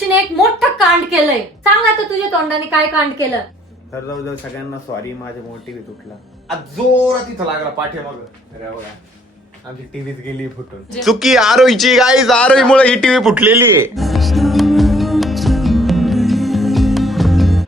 ऋषीने एक मोठं कांड केलंय. सांग आता तुझ्या तोंडाने काय कांड केलं. तर जाऊ सगळ्यांना सॉरी, माझ्या मोटिव्ह तुटला. आज जोरात तिथं लागला पाठीमाग. अरे बघा आमची टीव्हीच गेली फुटून. चुकी आरोईची गाईज, आरोईमुळे ही टीव्ही फुटलेली आहे.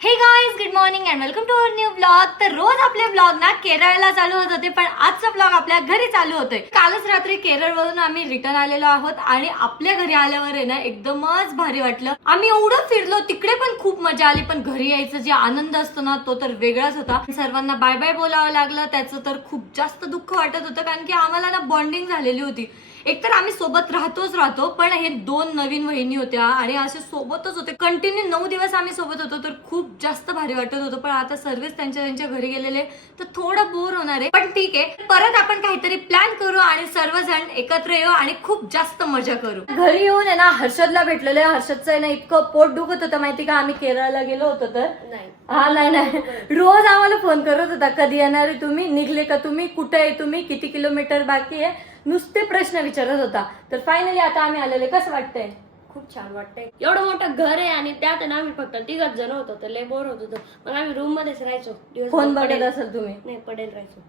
Hey guys, good morning and welcome to our new blog. तर रोज आपले ब्लॉग ना केरळला चालू होत होते, पण आजचा ब्लॉग आपल्या घरी चालू होतोय. कालच रात्री केरळवरून आम्ही रिटर्न आलेलो आहोत आणि आपल्या घरी आल्यावर आहे ना एकदमच भारी वाटलं. आम्ही एवढं फिरलो, तिकडे पण खूप मजा आली, पण घरी यायचं जे आनंद असतो ना तो तर वेगळाच होता. सर्वांना बाय बाय बोलावं लागलं, त्याचं तर खूप जास्त दुःख वाटत होतं, कारण की आम्हाला ना बॉन्डिंग झालेली होती. एकतर आम्ही सोबत राहतो, पण हे दोन नवीन वहिनी होत्या आणि असे सोबतच होते. कंटिन्यू 9 दिवस आम्ही सोबत होतो, तर खूप जास्त भारी वाटत होतं. पण आता सर्वच त्यांच्या घरी गेलेले, तर थोडं बोर होणार आहे. पण ठीक आहे, परत आपण काहीतरी प्लॅन करू आणि सर्वजण एकत्र येऊ आणि खूप जास्त मजा करू. घरी येऊन आहे ना हर्षदला भेटलेलं. हर्षदचं आहे ना इतकं पोट दुखत होतं माहिती का. आम्ही केरळला गेलो होतो तर नाही रोज आम्हाला फोन करत होता, कधी येणार आहे तुम्ही, निघले का तुम्ही, कुठे आहे तुम्ही, किती किलोमीटर बाकी आहे, नुसते प्रश्न विचारत होता. तर फायनली आता आम्ही आलेले. कसं वाटतंय? खूप छान वाटतंय. एवढं मोठं घर आहे आणि त्यात ना आम्ही फक्त 3 जण होतो, तर लय बोर होत होतो. मग आम्ही रूम मध्येच राहायचो. फोन बघत असेल तुम्ही? नाही,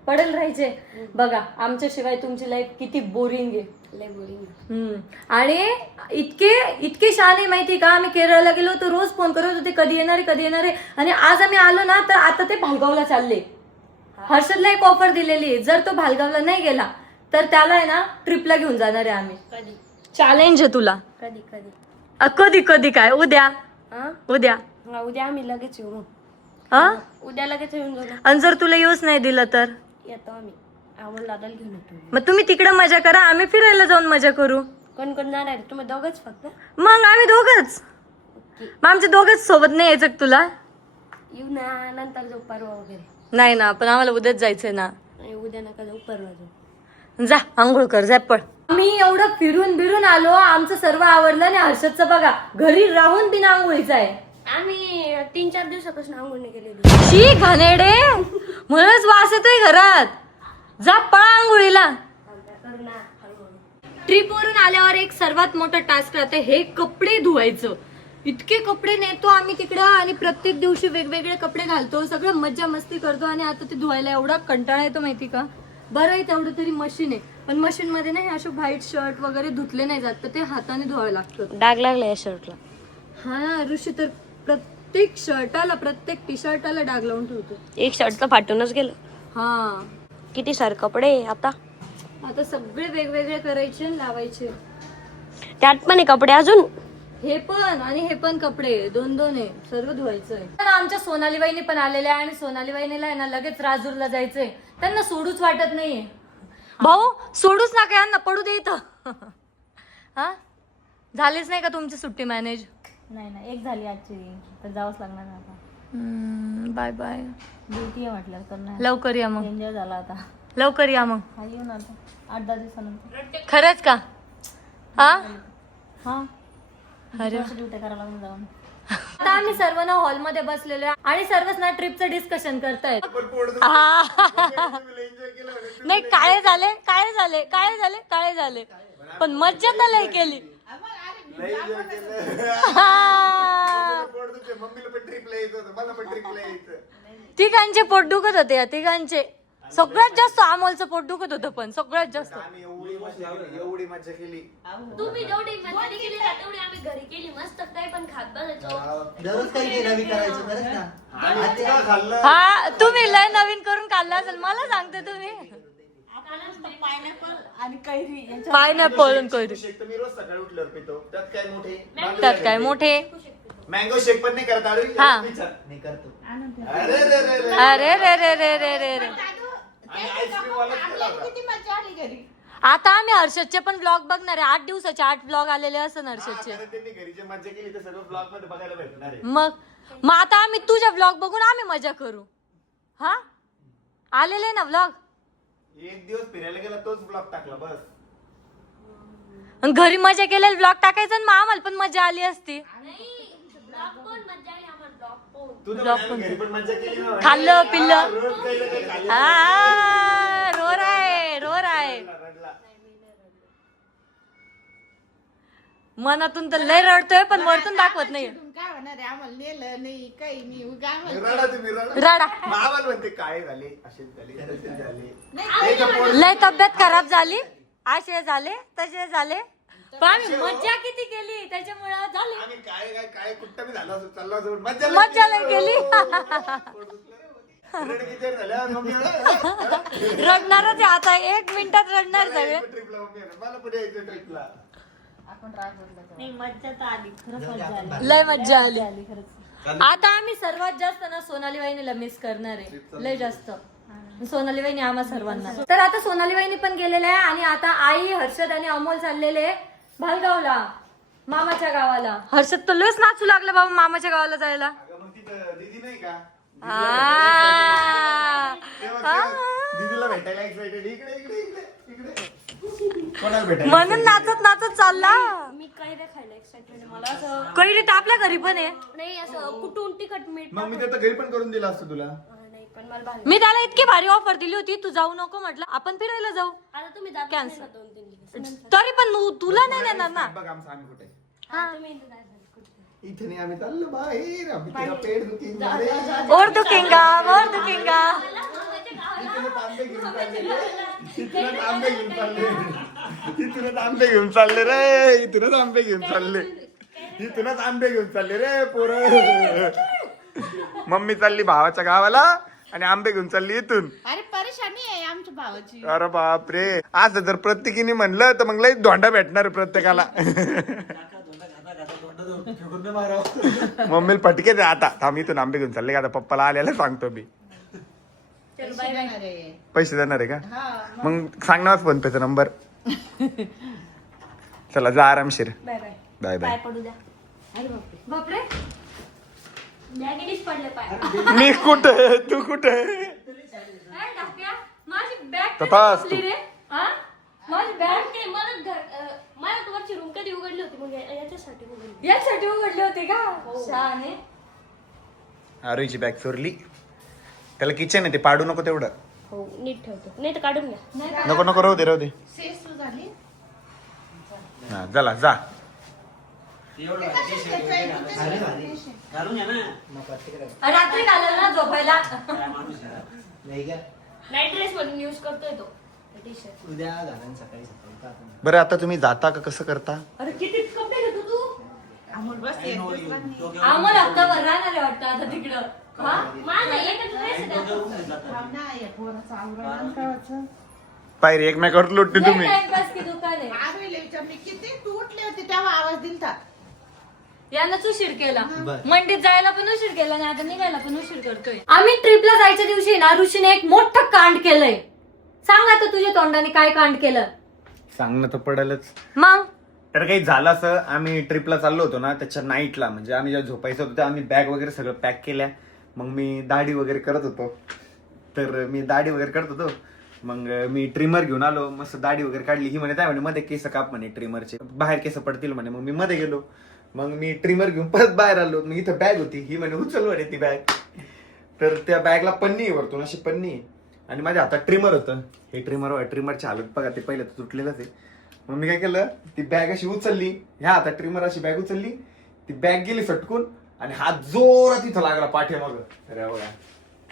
पडेल राहायचे. बघा आमच्याशिवाय तुमची लाईफ किती बोरिंग आहे. लय बोरिंग. आणि इतके शान आहे माहिती का. आम्ही केरळला गेलो तर रोज फोन करत होते, कधी येणार आहे. आणि आज आम्ही आलो ना, तर आता ते भालगावला चालले. हर्षदला एक ऑफर दिलेली आहे, जर तो भालगावला नाही गेला तर त्याला आहे ना ट्रिपला घेऊन जाणार आहे आम्ही. कधी चॅलेंज आहे तुला. कधी काय उद्या उद्या आम्ही लगेच येऊ. उद्या लगेच येऊन जाऊ. आणि जर तुला येऊच नाही दिलं तर येतो आम्ही. आम्हाला दादाला घेऊन येतो. मग तुम्ही तिकडे मजा करा, आम्ही फिरायला जाऊन मजा करू. कोण जाणार आहे? तुम्ही दोघंच फक्त? मग आम्ही दोघंच. मग आमच्या दोघंच सोबत नाही यायचं तुला? येऊ ना, नंतर जाऊ परवा वगैरे. नाही ना, पण आम्हाला उद्याच जायचंय ना. उद्या नका जाऊ, परवा जाऊ. जा आंघोळ कर, जा पड. आम्ही एवढं फिरून आलो, आमचं सर्व आवडलं. आणि हर्षदचं बघा घरी राहून बिना आंघोळीचं आहे. आम्ही 3-4 दिवसापासून आंघोळ नाही केलेली. शी घाणेरडे, म्हणूनच वास येतोय घरात. जा पळा आंघोळीला. ट्रिप वरून आल्यावर एक सर्वात मोठा टास्क राहते, हे कपडे धुवायचं. इतके कपडे नेतो आम्ही तिकडं आणि प्रत्येक दिवशी वेगवेगळे कपडे घालतो, सगळं मज्जा मस्ती करतो. आणि आता ते धुवायला एवढा कंटाळा येतो माहिती का. बरं आहे तेवढं तरी मशीन आहे, पण मशीन मध्ये नाही असे व्हाईट शर्ट वगैरे धुतले नाही जात, तर ते हाताने धुवावे लागतं. डाग लागला या शर्टला. हा ऋषी तर प्रत्येक शर्टाला, प्रत्येक टी शर्टाला डाग लावून ठेवतो. एक शर्ट तर फाटूनच गेलं. हा किती सारे कपडे आता सगळे वेगवेगळे करायचे, लावायचे. त्यात पण आहे कपडे अजून. हे पण आणि हे पण कपडे दोन आहे, सर्व धुवायचंय. आमच्या सोनाली वहिनी पण आलेल्या आहे आणि सोनाली वहिनीला आहे ना लगेच राजूरला जायचंय. त्यांना सोडूच वाटत नाहीये. भाऊ सोडूच नका यांना, पडू दे इथं. हा झालीच नाही का तुमची सुट्टी मॅनेज? नाही एक झाली आजची, तर जावंच लागणार आता. Bye bye. ड्युटी आहे म्हटलं करणार. लवकर या मग. एन्जॉय झाला आता. लवकर या मग. हा येऊन आता 8-10 दिवसानंतर. खरंच का? हा अरे ड्युटी करायला लागून जाऊन. आता आम्ही सर्व ना हॉलमध्ये बसलेलो आहे आणि सर्वच ना ट्रिपचं डिस्कशन करतायत. नाही काळे झाले पण मज्जा तर लय केली. तिघांचे पोट दुखत होते या तिघांचे. सगळ्यात जास्त अमोलचं पोट दुखत होतं, पण सगळ्यात जास्त. एवढी मजा केली. तुम्ही जेवढी मजा केली ना तेवढी आम्ही घरी केली. मस्त काय पण खात बसायचो. दररोज काही नवीन करायचं खरंच ना. हा तुम्ही लय नवीन करून खाल्लं असेल, मला सांगते तुम्ही. पायनॅपल आणि कैरी. पायनॅपल आणि कैरी. शेक तर मी रोज सकाळी उठल्यावर पितो. त्यात काय मोठे मँगो शेक पण नाही करत. हा. नाही करतो. अरे रे. आता आम्ही हर्षदचे पण ब्लॉग बघणार आहे. 8 दिवसाचे 8 ब्लॉग आलेले असं हर्षदचे. मजा केली तर सर्व ब्लॉग मध्ये बघायला भेटणार आहे. मग आता आम्ही तुझ्या ब्लॉग बघून आम्ही मजा करू. हा आलेले ना ब्लॉग. एक दिवस फिरायला गेला तोच ब्लॉग टाकला बस. घरी मजा केलेला ब्लॉग टाकायचा आणि मग आम्हाला पण मजा आली असती. घरी पण मजा केली ना. खाल्लं पिल्लं. रोज काही ना काही खाल्लं. हा रोर आहे. मनातून तर लय रडतोय पण वरतून दाखवत नाही. काय होणार आहे आम्हाला नेलं नाही काही नाही उगा आम्हाला रडा तुम्ही रडा. रडा. मामाला म्हणते काय झाले असे झाले तसे झाले. लय तब्येत खराब झाली, असे झाले तसे झाले, पण आम्ही मज्जा किती केली त्याच्यामुळे झाली. आम्ही काय काय काय कुठं बी झालं असं चाललो असं मज्जा मज्जा लय केली. रडकीचे झाल्या मम्मी रडणारच आहे आता, 1 मिनिटात रडणार सगळे. ट्रिपला मम्मी मला पुढे यायचं ट्रिपला. नाही मज्जा तर आली, खरंच मज्जा आली. लय मज्जा आली. खरंच आता आम्ही सर्वात जास्त ना सोनाली वहिनीला मिस करणार आहे, लय जास्त. सोनाली वहिनी आम्हा सर्वांना. तर आता सोनाली वहिनी पण गेलेले आहे आणि आता आई, हर्षद आणि अमोल चाललेले भालगावला, मामाच्या गावाला. हर्षद तर लयच नाचू लागलं बाबा मामाच्या गावाला जायला. अगं मग तिथं दीदी नाही का दीदीला भेटायला एक्साइटेड. इकडे इकडे इकडे इकडे कोणाला भेटायला म्हणून नाचत नाचत चालला. मी काही नाही खायला एक्साइटेड मला असं कैरी तर आपल्या घरी पण आहे. नाही असं कुठून तिखट मीठ मग मी ते तर घरी पण करून दिलं असतं तुला. नाही पण मला भारी. मी त्याला इतकी भारी ऑफर दिली होती, तू जाऊ नको म्हटलं, आपण फिरायला जाऊ. आता तुम्ही जात Cancel. नाही ना 2-3 दिवस. तरी पण तुला नाही नेणार ना. बघ आमचं आम्ही कुठे तुम्ही इथे जायचं कुठे? इथे नाही आम्ही चाललो बाहेर. आम्ही तेरा पेड दुखी झाले. और दुखेगा और दुखेगा. इथून तांबे घेऊन चालले रे. इथूनच आंबे घेऊन चालले. इथूनच आंबे घेऊन चालले रे. इथूनच आंबे घेऊन चालले. इथूनच आंबे घेऊन चालले रे पोरं. मम्मी चालली भावाच्या गावाला आणि आंबे घेऊन चालली इथून. अरे परेशानी आहे आमच्या भावाची. अरे बापरे, असं जर प्रत्येकीने म्हणलं तर मग लई धोंडा भेटणार आहे प्रत्येकाला. मम्मीला फटके द्या आता. थांब इथून आंबे घेऊन चालले का आता पप्पाला आल्याला सांगतो मी. पैसे देणार आहे. पैसे देणार आहे का? हा मग सांग ना फोन पेचा नंबर. चला जा आरामशीर. Bye bye. Bye bye. पाय पडू द्या. अरे बापरे. बापरे, बॅगेनीच पडले पाय. मी कुठे तू कुठे? काय ढाप्या? माझी बॅग तथास्तु. कसली रे? हा? माझी बॅग ते मला वरची रूम कधी उघडली होती मग याच्यासाठी उघडली. यासाठी उघडले होते का? शहाणे. आरोहीची बॅग चोरली. त्याला किचन आहे ते पाडू नको तेवढं. हो नीट ठेवतो नाही तर काढून घ्या. नको नको राहू दे राहू दे. सेस झाली. हा चला जा. रात्री घालायला ना झोपायला. नाईट ड्रेस म्हणून यूज करतोय तो टी शर्ट. उद्या घालन सकाळी सकाळी का आपण? बरं आता तुम्ही जाता का कसं करता? अरे किती कपडे घेतो तू? अमोल बस येतोच पण नाही. आम्हाला हप्ताभर राहणार आहे वाटतं आता तिकडं. हा? माझा एकच ड्रेस आहे त्याचा. थांब ना, या पोराचं आवरण आणि कळाचं. पायरी एकमेकावर लुटते लय तुम्ही. टाइमपास की दुकान आहे. आरोहीला विचारले किती तू उठले होते तेव्हा आवाज दिलता. यानंच उशीर केला. बरं. मंडीत जायला पण उशीर केला आणि आता निघायला पण उशीर करतोय. आम्ही ट्रिपला जायच्या दिवशी ना ऋषीने एक मोठं कांड केलंय. सांग आता तुझ्या तोंडाने काय कांड केलं? सांगणं तर पडेलच. मग तर काही झालं असं, आम्ही ट्रिपला चाललो होतो ना त्याच्या नाईटला, म्हणजे आम्ही जेव्हा झोपायचं होतं आम्ही बॅग वगैरे सगळं पॅक केल्या. मग मी दाढी वगैरे करत होतो. तर मी दाढी वगैरे करत होतो. मग मी ट्रिमर घेऊन आलो, मस्त दाढी वगैरे काढली. ही म्हणे काय म्हणे मध्ये केस काप म्हणे ट्रिमरचे, बाहेर केस पडतील म्हणे. मग मी मध्ये गेलो. मग मी ट्रिमर घेऊन परत बाहेर आलो. मग इथं बॅग होती. ही म्हणे उचल म्हणे ती बॅग. तर त्या बॅगला पन्नी आहे वरतून, अशी पन्नी आहे आणि माझ्या हातात ट्रिमर होतं. हे ट्रिमरची हालत बघा, ते पहिलं तर तुटलेलंच आहे. मग मी काय केलं, ती बॅग अशी उचलली, ह्या हातात ट्रिमर अशी बॅग उचलली, ती बॅग गेली सटकून आणि हात जोरात इथं लागला पाठीमागं. अरे बघा,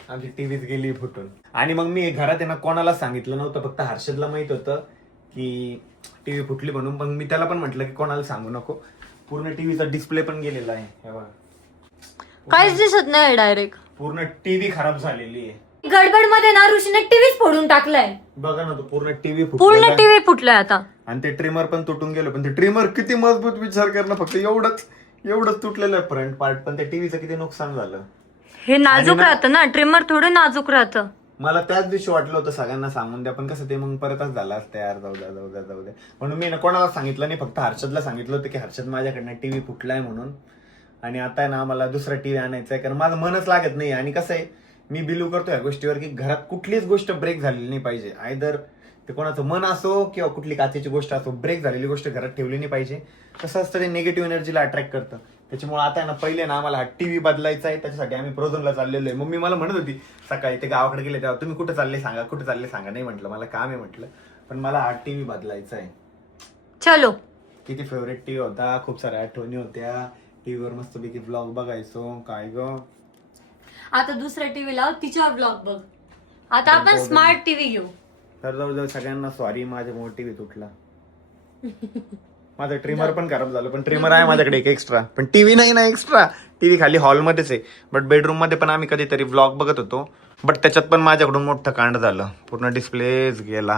आमची टीव्हीच गेली फुटून. आणि मग मी घरात आहे ना कोणाला सांगितलं नव्हतं, फक्त हर्षदला माहित होतं की टीव्ही फुटली म्हणून. मग मी त्याला पण म्हटलं की कोणाला सांगू नको. पूर्ण टीव्हीचा डिस्प्ले पण गेलेला आहे. हे बघा, काहीच दिसत नाही डायरेक्ट. पूर्ण टीव्ही खराब झालेली आहे. गडबड मध्ये ना ऋषीने टीव्हीच फोडून टाकलाय. बघा ना, तो पूर्ण टीव्ही पूर्ण टीव्ही फुटलाय आता. आणि ते ट्रिमर पण तुटून गेलं. पण ते ट्रिमर किती मजबूत, विचार करणं, फक्त एवढंच तुटलेलं आहे फ्रंट पार्ट. पण त्या टीव्हीचं किती नुकसान झालं. हे नाजूक राहतं ना, ट्रिमर थोडं नाजूक राहतं. मला त्याच दिवशी वाटलं होतं सगळ्यांना सांगून द्या, पण कसं ते मग परतच झालं असतं यार. जाऊ द्या. म्हणून मी ना कोणाला सांगितलं नाही, फक्त हर्षदला सांगितलं होतं की हर्षद माझ्याकडनं टीव्ही फुटलाय म्हणून. आणि आता ना मला दुसरा टीव्ही आणायचा आहे, कारण माझं मनच लागत नाही. आणि कसं आहे, मी बिलीव्ह करतो या गोष्टीवर की घरात कुठलीच गोष्ट ब्रेक झालेली नाही पाहिजे. आयदर ते कोणाचं मन असो किंवा कुठली काचेची गोष्ट असो, ब्रेक झालेली गोष्ट घरात ठेवली नाही पाहिजे. कसं असतं, ते निगेटिव्ह एनर्जीला अट्रॅक्ट करतं. त्याच्यामुळे आता ना पहिले ना आम्हाला हा टीव्ही बदलायचा आहे. त्याच्यासाठी आम्ही प्रोझोनला चाललेलो आहे. मम्मी मला म्हणत होती सकाळी, ते गावाकडे गेले तेव्हा, तुम्ही कुठे चालले सांगा. नाही म्हटलं, मला काम आहे म्हटलं, पण मला हा टीव्ही बदलायचा आहे. चलो किती फेवरेट टीव्ही होता, खूप साऱ्या आठवणी होत्या. टीव्हीवर मस्तपैकी ब्लॉग बघायचो. काय ग, आता दुसरा टीव्ही लाव, तिच्यावर ब्लॉग बघ. आता आपण स्मार्ट टीव्ही घेऊ. तर जवळजवळ सगळ्यांना सॉरी, माझ्यामुळे टीव्ही तुटला. माझं ट्रिमर पण खराब झालं, पण ट्रिमर आहे माझ्याकडे एक एक्स्ट्रा, पण टीव्ही नाही ना एक्स्ट्रा. टीव्ही खाली हॉलमध्येच आहे, बट बेडरूम मध्ये पण आम्ही कधीतरी व्लॉग बघत होतो. बट त्याच्यात पण माझ्याकडून मोठं कांड झालं, पूर्ण डिस्प्लेच गेला.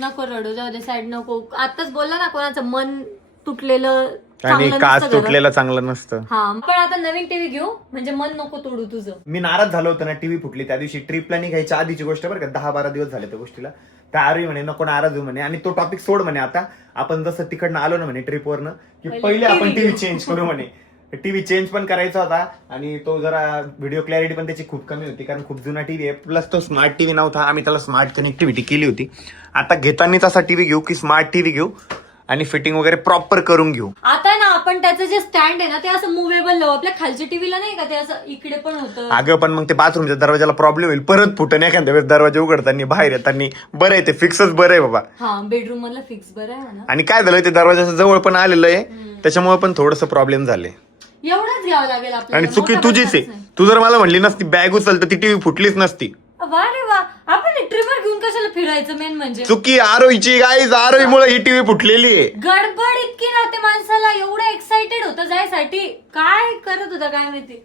नको रडू, जाऊ दे, साईड नको. आताच बोलला ना, कोणाचं मन तुटलेलं आणि चांगलं काच नसतं घरात. तुटलेलं चांगलं नसतं. हा, पण आता नवीन टीव्ही घेऊ, म्हणजे मन नको तोडू तुझं. मी नाराज झालो होतो ना टीव्ही फुटली त्या दिवशी. ट्रिपला निघायच्या आधीची गोष्ट बरं का, 10-12 दिवस झाले त्या गोष्टीला. त्या आरवी म्हणे नको नाराज होऊ म्हणे, आणि तो टॉपिक सोड म्हणे. आता आपण जसं तिकडनं आलो ना म्हणे ट्रिपवरनं, की पहिले आपण टीव्ही चेंज करू म्हणे. टीव्ही चेंज पण करायचा होता, आणि तो जरा व्हिडिओ क्लॅरिटी पण त्याची खूप कमी होती, कारण खूप जुना टीव्ही आहे. प्लस तो स्मार्ट टीव्ही नव्हता, आम्ही त्याला स्मार्ट कनेक्टिव्हिटी केली होती. आता घेतानाच असा टीव्ही घेऊ की स्मार्ट टीव्ही घेऊ आणि फिटिंग वगैरे प्रॉपर करून घेऊ. आता ना आपण त्याचं जे स्टँड आहे ना, ते असं मुव्हेबल लावू. आपल्या खालच्या टीव्हीला नाही का, ते असं इकडे पण होतं. अगं पण मग ते बाथरूमच्या दरवाजाला प्रॉब्लेम होईल, परत फुटन एखाद्या वेळेस दरवाजा उघडताना बाहेर येताना. बरं आहे ते फिक्सच बरं आहे बाबा. हा, बेडरूम मधला फिक्स बरं आहे ना. आणि काय झालं, ते दरवाजाच्या जवळ पण आलेलं आहे, त्याच्यामुळे पण थोडस प्रॉब्लेम झाले. एवढंच घ्यावं लागेल आपल्याला. आणि चुकी मोठा तुझीच आहे. बदलाच नाही. तू जर मला म्हणली नसती बॅग उचल तर ती टीव्ही फुटलीच नसती. वा रे वा, आपण ट्रिमर घेऊन कशाला फिरायचं, मेन म्हणजे चुकी आरोहीची. गाईज, आरोहीमुळे ही टीव्ही फुटलेली आहे. गडबड इतकी ना, ते माणसाला एवढं एक्साइटेड होतं जायसाठी, काय करत होता काय माहिती.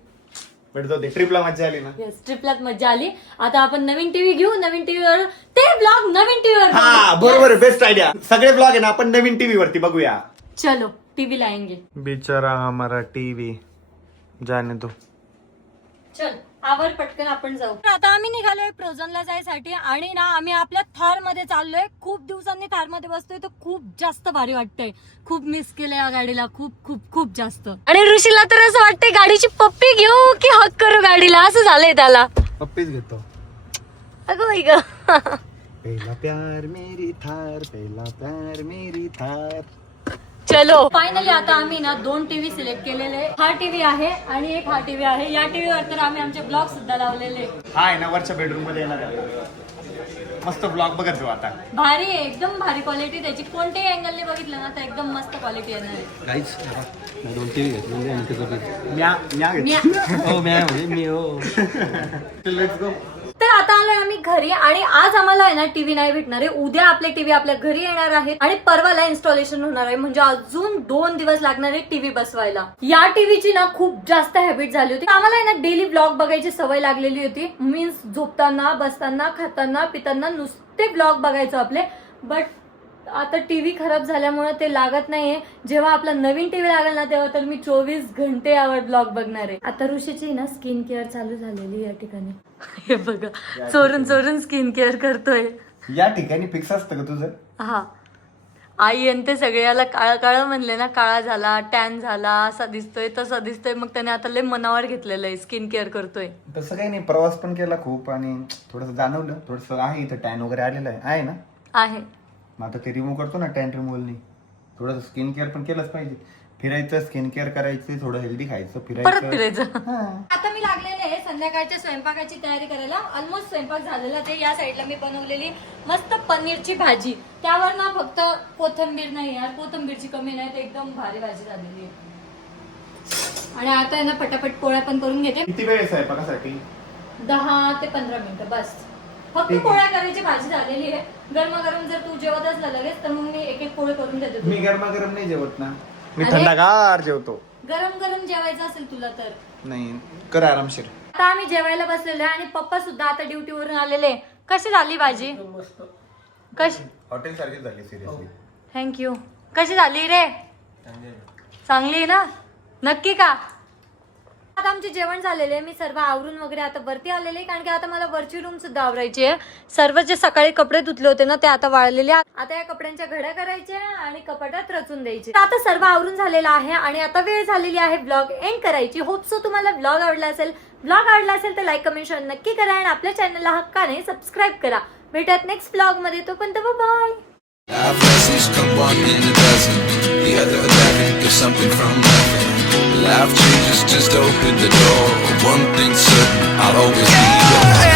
बट जाऊ दे, ट्रिपला मजा आली ना. येस, ट्रिपलाच मजा आली. आता आपण नवीन टीव्ही घेऊ, नवीन टीव्हीवर ते ब्लॉग नवीन टीव्हीवर. हा बरोबर, बेस्ट आयडिया. सगळे ब्लॉग आहे ना आपण नवीन टीव्ही वरती बघूया. चलो टीव्ही लाएंगे. बिचारा हमारा टीव्ही जाने दो. चल आवर पटकन आपण जाऊ. आता आम्ही निघालोय प्रोझनला जायसाठी, आणि ना आम्ही आपल्या थार मध्ये चाललोय. खूप दिवसांनी थार मध्ये बसतोय, तर खूप जास्त भारी वाटतंय. खूप मिस केलंय या गाडीला, खूप खूप खूप जास्त. आणि ऋषीला तर असं वाटतंय गाडीची पप्पी घेऊ की हक करू गाडीला, असं झालंय त्याला. पप्पीच घेतो. अगं बाई ग. पहिला प्यार मेरी थार, पहिला प्यार मेरी थार. चलो फायनली आता आम्ही ना 2 टीव्ही सिलेक्ट केलेले. हा टीव्ही आहे आणि एक हा टीव्ही आहे. या टीव्हीवर तर आम्ही आमचे ब्लॉग सुद्धा लावलेले. हा आहे ना, वरच्या बेडरूम मध्ये येणार आहे. मस्त ब्लॉग बघत जाऊ आता. भारी आहे, एकदम भारी क्वालिटी त्याची. कोणत्याही अँगलने बघितलं ना तर एकदम मस्त क्वालिटी येणार आहे. काहीच 2 टीव्ही घेतले आणि त्याचं लेट्स गो. तर आता आलोय आम्ही घरी, आणि आज आम्हाला आहे ना टीव्ही नाही भेटणार आहे. उद्या आपले टीव्ही आपल्या घरी येणार आहेत, आणि परवाला इन्स्टॉलेशन होणार आहे. म्हणजे अजून 2 दिवस लागणार आहे टीव्ही बसवायला. या टीव्हीची ना खूप जास्त हॅबिट झाली होती. आम्हाला आहे ना डेली ब्लॉग बघायची सवय लागलेली होती. मीन्स झोपताना, बसताना, खाताना, पिताना नुसते ब्लॉग बघायचो आपले. बट आता टीव्ही खराब झाल्यामुळे ते लागत नाहीये. जेव्हा आपला नवीन टीव्ही लागेल ना, तेव्हा तर मी 24 घंटे यावर ब्लॉग बघणार आहे. आता ऋषीची ना स्किन केअर चालू झालेली या ठिकाणी. हे बघा, चोरून चोरून स्किन केअर करतोय. या ठिकाणी फिक्स असतं का तुझं? हा, आई आणि ते सगळे याला काळा काळा म्हणले ना, काळा झाला, टॅन झाला, असा दिसतोय तसा दिसतोय. मग त्याने आता लय मनावर घेतलेलं आहे, स्किन केअर करतोय. तसं काही नाही, प्रवास पण केला खूप, आणि थोडस जाणवलं, थोडस आहे इथं टॅन वगैरे आलेलं आहे ना. आहे मग आता ते रिमूव्ह करतो ना टॅन रिमूव्हलनी. थोडंसं स्किन केअर पण केलंच पाहिजे. फिरायचं, स्किन केअर करायचं, थोडं हेल्दी खायचं, परत फिरायचं. आता मी लागलेले आहे संध्याकाळच्या स्वयंपाकाची तयारी करायला. ऑलमोस्ट स्वयंपाक झालेला. ते या साईडला मी बनवलेली मस्त पनीरची भाजी. त्यावर ना फक्त कोथिंबीर नाही यार, कोथिंबीरची कमी नाही, तर एकदम भारी भाजी झालेली आहे. आणि आता आहे ना पटापट पोळ्या पण करून घेते. किती वेळ आहे स्वयंपाकासाठी? 10 ते 15 मिनिटं बस. फक्त पोळ्या करायची, भाजी झालेली आहे. गरमागरम जर तू जेवत असला लगेच तर मग मी एक एक पोळी करून देते. मी गरमागरम नाही जेवत ना, मी अरे? थंडगार जेवतो. गरम गरम जेवायचं असेल तुला तर नाही, कर आरामशीर. आता आम्ही जेवायला बसलेलो आहे, आणि पप्पा सुद्धा आता ड्युटीवरून आलेले. कशी झाली भाजी? कशी? हॉटेल सारखी झाली सिरियसली. थँक्यू. कशी झाली रे? चांगली आहे ना? नक्की का? आता आमचे जेवण झालेले आहे. मी सर्व आवरून वगैरे आता वरती आलेले आहे, कारण की आता मला वरची रूम सुद्धा आवरायची आहे. सर्व जे सकाळी कपडे धुतले होते ना, ते आता वाळलेले. आता या कपड्यांच्या घड्या करायच्या आणि कपाटात रचून द्यायचे. आता सर्व आवरून झालेलं आहे, आणि आता वेळ झालेली आहे ब्लॉग एंड करायची. होप सो तुम्हाला ब्लॉग आवडला असेल. ब्लॉग आवडला असेल तर लाईक, कमेंट, शेअर नक्की करा, आणि आपल्या चॅनलला हक्काने सबस्क्राईब करा. भेटत नेक्स्ट ब्लॉग मध्ये. तोपर्यंत bye. Our blessings come 1 in a dozen. The other 11 is something from nothing. Life changes, just open the door. One thing's certain, I'll always be yours.